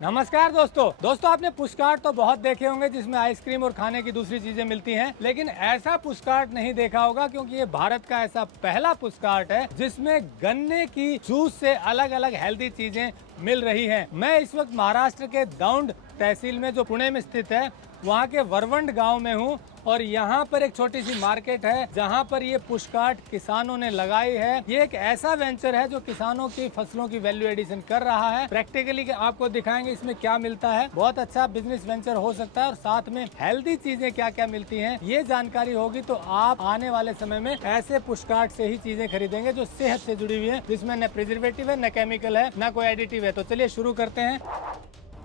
नमस्कार दोस्तों आपने पुशकार्ट तो बहुत देखे होंगे जिसमें आइसक्रीम और खाने की दूसरी चीजें मिलती हैं, लेकिन ऐसा पुशकार्ट नहीं देखा होगा क्योंकि ये भारत का ऐसा पहला पुशकार्ट है जिसमें गन्ने की जूस से अलग अलग हेल्दी चीजें मिल रही हैं। मैं इस वक्त महाराष्ट्र के दौंड तहसील में जो पुणे में स्थित है वहाँ के वरवंड गांव में हूँ और यहाँ पर एक छोटी सी मार्केट है जहाँ पर ये पुशकार्ट किसानों ने लगाई है। ये एक ऐसा वेंचर है जो किसानों की फसलों की वैल्यू एडिशन कर रहा है। प्रैक्टिकली आपको दिखाएंगे इसमें क्या मिलता है। बहुत अच्छा बिजनेस वेंचर हो सकता है और साथ में हेल्दी चीजें क्या क्या मिलती हैं ये जानकारी होगी तो आप आने वाले समय में ऐसे पुशकार्ट से ही चीजें खरीदेंगे जो सेहत से जुड़ी हुई है, जिसमें न प्रिजर्वेटिव है, न केमिकल है, न कोई एडिटिव है। तो चलिए शुरू करते हैं।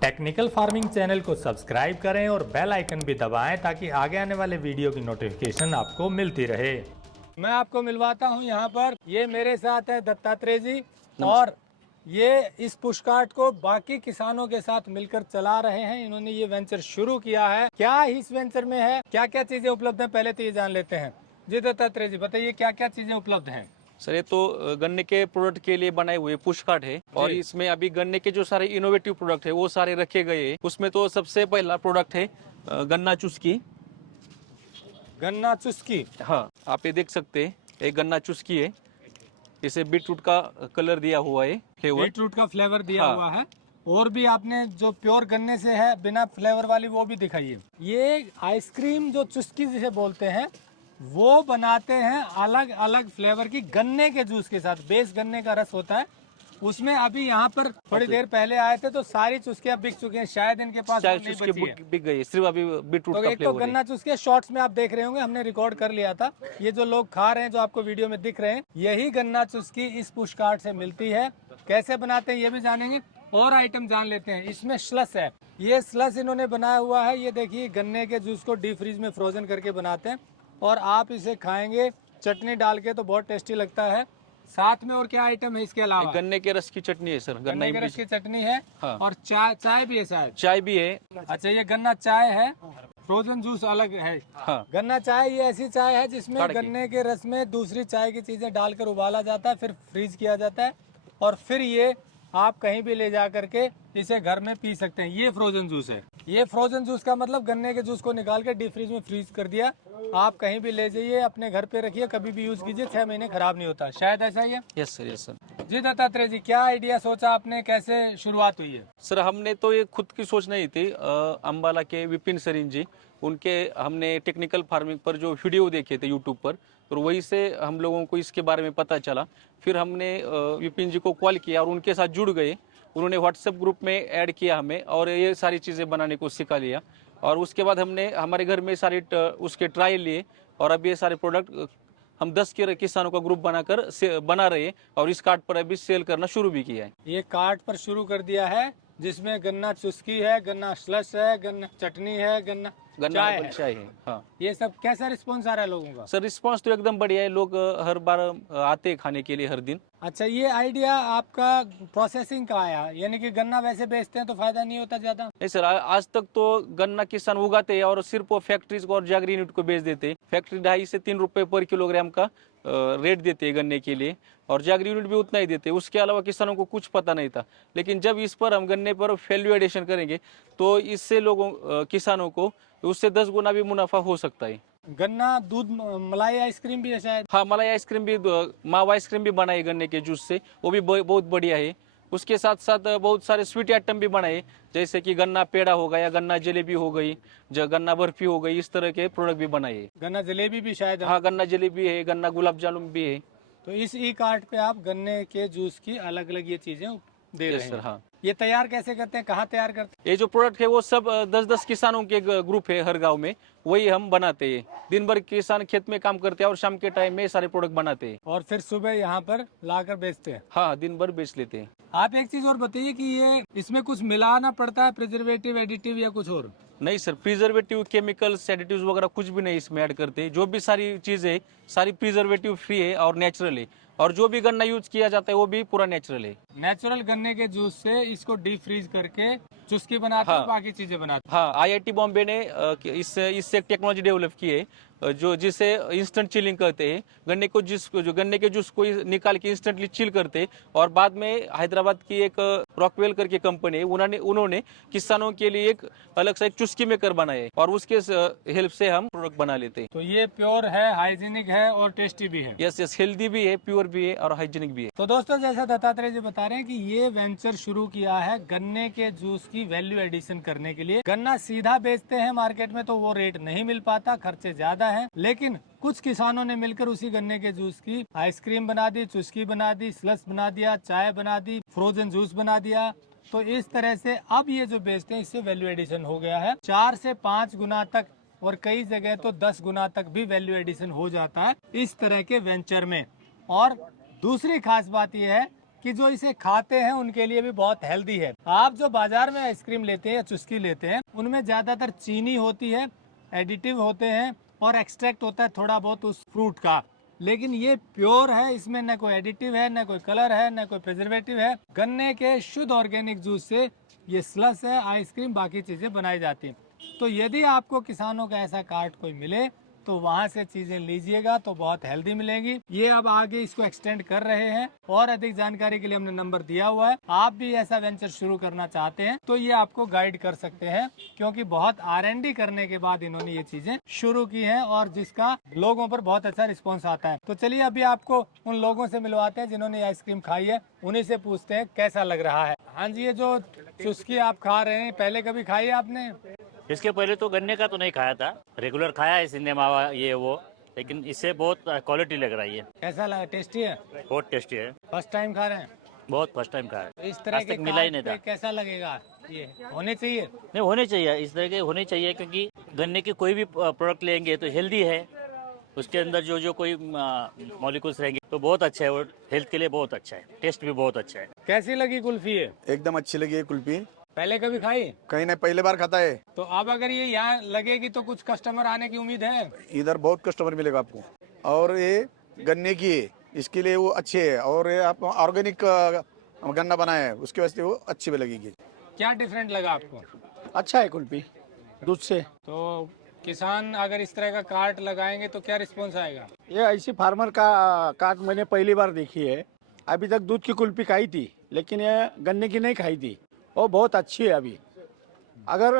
टेक्निकल फार्मिंग चैनल को सब्सक्राइब करें और बेल आइकन भी दबाएं ताकि आगे आने वाले वीडियो की नोटिफिकेशन आपको मिलती रहे। मैं आपको मिलवाता हूं यहाँ पर, ये मेरे साथ है दत्तात्रेय जी और ये इस पुशकार्ट को बाकी किसानों के साथ मिलकर चला रहे हैं। इन्होंने ये वेंचर शुरू किया है। क्या इस वेंचर में है, क्या क्या चीजें उपलब्ध है, पहले तो ये जान लेते हैं। जी दत्तात्रेय जी बताइए क्या क्या चीजें उपलब्ध हैं। सर ये तो गन्ने के प्रोडक्ट के लिए बनाए हुए पुशकार्ट है और इसमें अभी गन्ने के जो सारे इनोवेटिव प्रोडक्ट है वो सारे रखे गए हैं। उसमें तो सबसे पहला प्रोडक्ट है गन्ना चुस्की। गन्ना चुस्की, हाँ आप ये देख सकते हैं, एक गन्ना चुस्की है। इसे बीटरूट का कलर दिया हुआ है, फ्लेवर बीटरूट का फ्लेवर दिया हाँ। हुआ है। और भी आपने जो प्योर गन्ने से है बिना फ्लेवर वाली वो भी दिखाइए। ये आइसक्रीम जो चुस्की जिसे बोलते हैं वो बनाते हैं अलग अलग फ्लेवर की गन्ने के जूस के साथ। बेस गन्ने का रस होता है उसमें। अभी यहाँ पर थोड़ी देर पहले आए थे तो सारी चुस्कियाँ बिक चुकी हैं, शायद इनके पास चाय नहीं चुस्की बची है। बिक गई, सिर्फ अभी बीटरूट तो का एक तो फ्लेवर है। गन्ना चुस्की शॉर्ट्स में आप देख रहे होंगे, हमने रिकॉर्ड कर लिया था। ये जो लोग खा रहे हैं जो आपको वीडियो में दिख रहे हैं, यही गन्ना चुस्की इस पुशकार्ट से मिलती है। कैसे बनाते हैं ये भी जानेंगे और आइटम जान लेते हैं। इसमें स्लस है, ये स्लस इन्होंने बनाया हुआ है। ये देखिए गन्ने के जूस को डीप फ्रीज में फ्रोजन करके बनाते हैं और आप इसे खाएंगे चटनी डाल के तो बहुत टेस्टी लगता है। साथ में और क्या आइटम है इसके अलावा? गन्ने के रस की चटनी है सर, गन्ने के रस की चटनी है हाँ। और चाय भी है शायद। चाय भी है। अच्छा ये गन्ना चाय है, फ्रोजन जूस अलग है। हाँ। गन्ना चाय ये ऐसी चाय है जिसमें काढ़ की। गन्ने के रस में दूसरी चाय की चीजें डालकर उबाला जाता है, फिर फ्रीज किया जाता है और फिर ये आप कहीं भी ले जा करके इसे घर में पी सकते हैं। ये फ्रोजन जूस है। ये फ्रोजन जूस का मतलब गन्ने के जूस को निकाल के डीप फ्रीज में फ्रीज कर दिया। आप कहीं भी ले जाइए, अपने घर पे रखिए, कभी भी यूज कीजिए, 6 महीने खराब नहीं होता। शायद ऐसा ही है। Yes sir, yes sir. जी दत्तात्रेय जी क्या आइडिया सोचा आपने, कैसे शुरुआत हुई है? सर हमने तो ये खुद की सोच नहीं थी। अंबाला के विपिन सरीन जी, उनके हमने टेक्निकल फार्मिंग पर जो वीडियो देखे थे यूट्यूब पर, तो वहीं से हम लोगों को इसके बारे में पता चला। फिर हमने विपिन जी को कॉल किया और उनके साथ जुड़ गए। उन्होंने व्हाट्सएप ग्रुप में ऐड किया हमें और ये सारी चीज़ें बनाने को सिखा लिया। और उसके बाद हमने हमारे घर में सारे उसके ट्रायल लिए और अब ये सारे प्रोडक्ट हम 10 के किसानों का ग्रुप बनाकर बना रहे हैं और इस कार्ट पर अभी सेल करना शुरू भी किया है। ये कार्ट पर शुरू कर दिया है जिसमें गन्ना चुस्की है, गन्ना स्लश है, गन्ना चटनी है, गन्ना चाय है हाँ। ये सब कैसा रिस्पॉन्स आ रहा है लोगों का? सर रिस्पांस तो एकदम बढ़िया है, लोग हर बार आते हैं खाने के लिए हर दिन। अच्छा ये आइडिया आपका प्रोसेसिंग का आया, यानी कि गन्ना वैसे बेचते हैं तो फायदा नहीं होता ज्यादा? नहीं सर, आज तक तो गन्ना किसान उगाते हैं और सिर्फ वो फैक्ट्रीज को और जागरी यूनिट को बेच देते हैं। फैक्ट्री 2.5 से 3 रुपए पर किलोग्राम का रेट देते हैं गन्ने के लिए और जागरी यूनिट भी उतना ही देते हैं। उसके अलावा किसानों को कुछ पता नहीं था, लेकिन जब इस पर हम गन्ने पर वैल्यू एडिशन करेंगे तो इससे लोगों किसानों को उससे 10 गुना भी मुनाफा हो सकता है। गन्ना दूध मलाई आइसक्रीम भी है शायद? हाँ मलाई आइसक्रीम भी, मावा आइसक्रीम भी बनाई गन्ने के जूस से, वो भी बहुत बढ़िया है। उसके साथ साथ बहुत सारे स्वीट आइटम भी बनाए, जैसे कि गन्ना पेड़ा हो गया, गन्ना जलेबी हो गई, गन्ना बर्फी हो गई, इस तरह के प्रोडक्ट भी बनाए। गन्ना जलेबी भी शायद? हाँ गन्ना जलेबी है, गन्ना गुलाब जामुन भी है। तो इस ई कार्ट पे आप गन्ने के जूस की अलग अलग ये चीजें दे रहे हैं। सर हाँ। ये तैयार कैसे करते हैं, कहाँ तैयार करते हैं? ये जो प्रोडक्ट है वो सब 10-10 किसानों के ग्रुप है हर गांव में, वही हम बनाते हैं। दिन भर किसान खेत में काम करते हैं और शाम के टाइम में सारे प्रोडक्ट बनाते हैं और फिर सुबह यहाँ पर लाकर बेचते हैं? हाँ दिन भर बेच लेते हैं। आप एक चीज और बताइए कि ये इसमें कुछ मिलाना पड़ता है, प्रिजर्वेटिव, एडिटिव या कुछ और? नहीं सर, प्रिजर्वेटिव, केमिकल्स, एडिटिव्स वगैरह कुछ भी नहीं इसमें ऐड करते। जो भी सारी चीजें सारी प्रिजर्वेटिव फ्री है और नेचुरल है और जो भी गन्ना यूज किया जाता है वो भी पूरा नेचुरल है। नेचुरल गन्ने के जूस से इसको डीप फ्रीज करके चुस्की बनाते हैं, हाँ। बाकी चीजें बनाते हाँ IIT बॉम्बे ने इससे एक टेक्नोलॉजी डेवलप की है जो जिसे इंस्टेंट चिलिंग कहते हैं, गन्ने के जूस को निकाल के इंस्टेंटली चिल करते हैं। और बाद में हैदराबाद की एक रॉकवेल करके कंपनी है, उन्होंने किसानों के लिए एक अलग से एक चुस्की मेकर बनाए है और उसके हेल्प से हम प्रोडक्ट बना लेते हैं। तो ये प्योर है, हाइजीनिक है और टेस्टी भी है। यस, हेल्दी भी है, प्योर भी है और हाइजीनिक भी है। तो दोस्तों जैसा दत्तात्रेय जी बता रहे हैं कि ये वेंचर शुरू किया है गन्ने के जूस की वैल्यू एडिशन करने के लिए। गन्ना सीधा बेचते हैं मार्केट में तो वो रेट नहीं मिल पाता, खर्चे ज्यादा हैं, लेकिन कुछ किसानों ने मिलकर उसी गन्ने के जूस की आइसक्रीम बना दी, चुस्की बना दी, स्लस बना दिया, चाय बना दी, फ्रोजन जूस बना दिया। तो इस तरह से अब ये जो बेचते हैं इससे वैल्यू एडिशन हो गया है 4 से 5 गुना तक, और कई जगह तो 10 गुना तक भी वैल्यू एडिशन हो जाता है इस तरह के वेंचर में। और दूसरी खास बात यह है कि जो इसे खाते हैं उनके लिए भी बहुत हेल्दी है। आप जो बाजार में आइसक्रीम लेते हैं या चुस्की लेते हैं उनमें ज्यादातर चीनी होती है, एडिटिव होते हैं और एक्सट्रैक्ट होता है थोड़ा बहुत उस फ्रूट का, लेकिन ये प्योर है, इसमें न कोई एडिटिव है, न कोई कलर है, न कोई प्रिजर्वेटिव है। गन्ने के शुद्ध ऑर्गेनिक जूस से ये स्लस है, आइसक्रीम, बाकी चीजें बनाई जाती हैं। तो यदि आपको किसानों का ऐसा कार्ट कोई मिले तो वहां से चीजें लीजिएगा तो बहुत हेल्दी मिलेंगी। ये अब आगे इसको एक्सटेंड कर रहे हैं और अधिक जानकारी के लिए हमने नंबर दिया हुआ है। आप भी ऐसा वेंचर शुरू करना चाहते हैं तो ये आपको गाइड कर सकते हैं, क्योंकि बहुत R&D करने के बाद इन्होंने ये चीजें शुरू की हैं और जिसका लोगों पर बहुत अच्छा रिस्पॉन्स आता है। तो चलिए अभी आपको उन लोगों से मिलवाते हैं जिन्होंने आइसक्रीम खाई है, उन्हीं से पूछते हैं कैसा लग रहा है। हाँ जी, ये जो चुस्की आप खा रहे हैं पहले कभी खाई है आपने? इसके पहले तो गन्ने का तो नहीं खाया था, रेगुलर खाया है सिनेमा ये वो, लेकिन इससे बहुत क्वालिटी लग रही है। कैसा लगा? टेस्टी है? बहुत टेस्टी है। फर्स्ट टाइम खा रहे हैं? बहुत फर्स्ट टाइम खाया है। इस तरह आज के तक मिला ही नहीं कार्ट था। पे कैसा लगेगा? ये होने चाहिए। नहीं, होने चाहिए, इस तरह के होने चाहिए, क्योंकि गन्ने की कोई भी प्रोडक्ट लेंगे तो हेल्दी है, उसके अंदर जो कोई मॉलिक्यूल्स रहेंगे तो बहुत अच्छा है और हेल्थ के लिए बहुत अच्छा है, टेस्ट भी बहुत अच्छा है। कैसी लगी कुल्फी है? एकदम अच्छी लगी है कुल्फी। पहले कभी खाई? कहीं नहीं, पहले बार खाता है। तो अब अगर ये यहाँ लगेगी तो कुछ कस्टमर आने की उम्मीद है? इधर बहुत कस्टमर मिलेगा आपको। और ये गन्ने की है, इसके लिए वो अच्छे है, और ये आप ऑर्गेनिक गन्ना बनाए है उसके वास्ते वो अच्छी भी लगेगी। क्या डिफरेंट लगा आपको? अच्छा है कुल्फी दूध से। तो किसान अगर इस तरह का कार्ट लगाएंगे तो क्या रिस्पॉन्स आएगा? ये ऐसी फार्मर का काट मैंने पहली बार देखी है। अभी तक दूध की कुल्फी खाई थी, लेकिन ये गन्ने की नहीं खाई थी, और बहुत अच्छी है। अभी अगर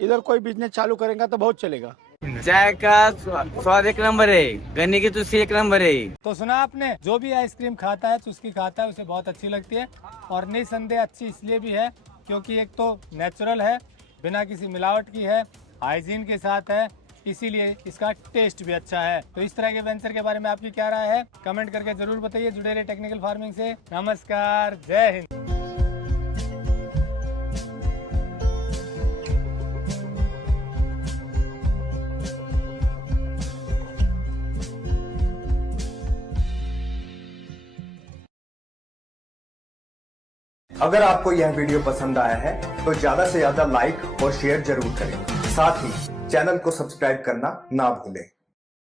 इधर कोई बिजनेस चालू करेगा तो बहुत चलेगा। चाय का स्वाद एक नंबर है, गन्ने की चुस्की एक नंबर है। तो सुना आपने, जो भी आइसक्रीम खाता है, चुस्की खाता है, उसे बहुत अच्छी लगती है। और निसंदेह अच्छी इसलिए भी है क्योंकि एक तो नेचुरल है, बिना किसी मिलावट की है, हाइजीन के साथ है, इसीलिए इसका टेस्ट भी अच्छा है। तो इस तरह के वेंचर के बारे में आपकी क्या राय है? कमेंट करके जरूर बताइए। जुड़े रहिए टेक्निकल फार्मिंग से। नमस्कार, जय हिंद। अगर आपको यह वीडियो पसंद आया है तो ज्यादा से ज्यादा लाइक और शेयर जरूर करें। साथ ही चैनल को सब्सक्राइब करना ना भूलें।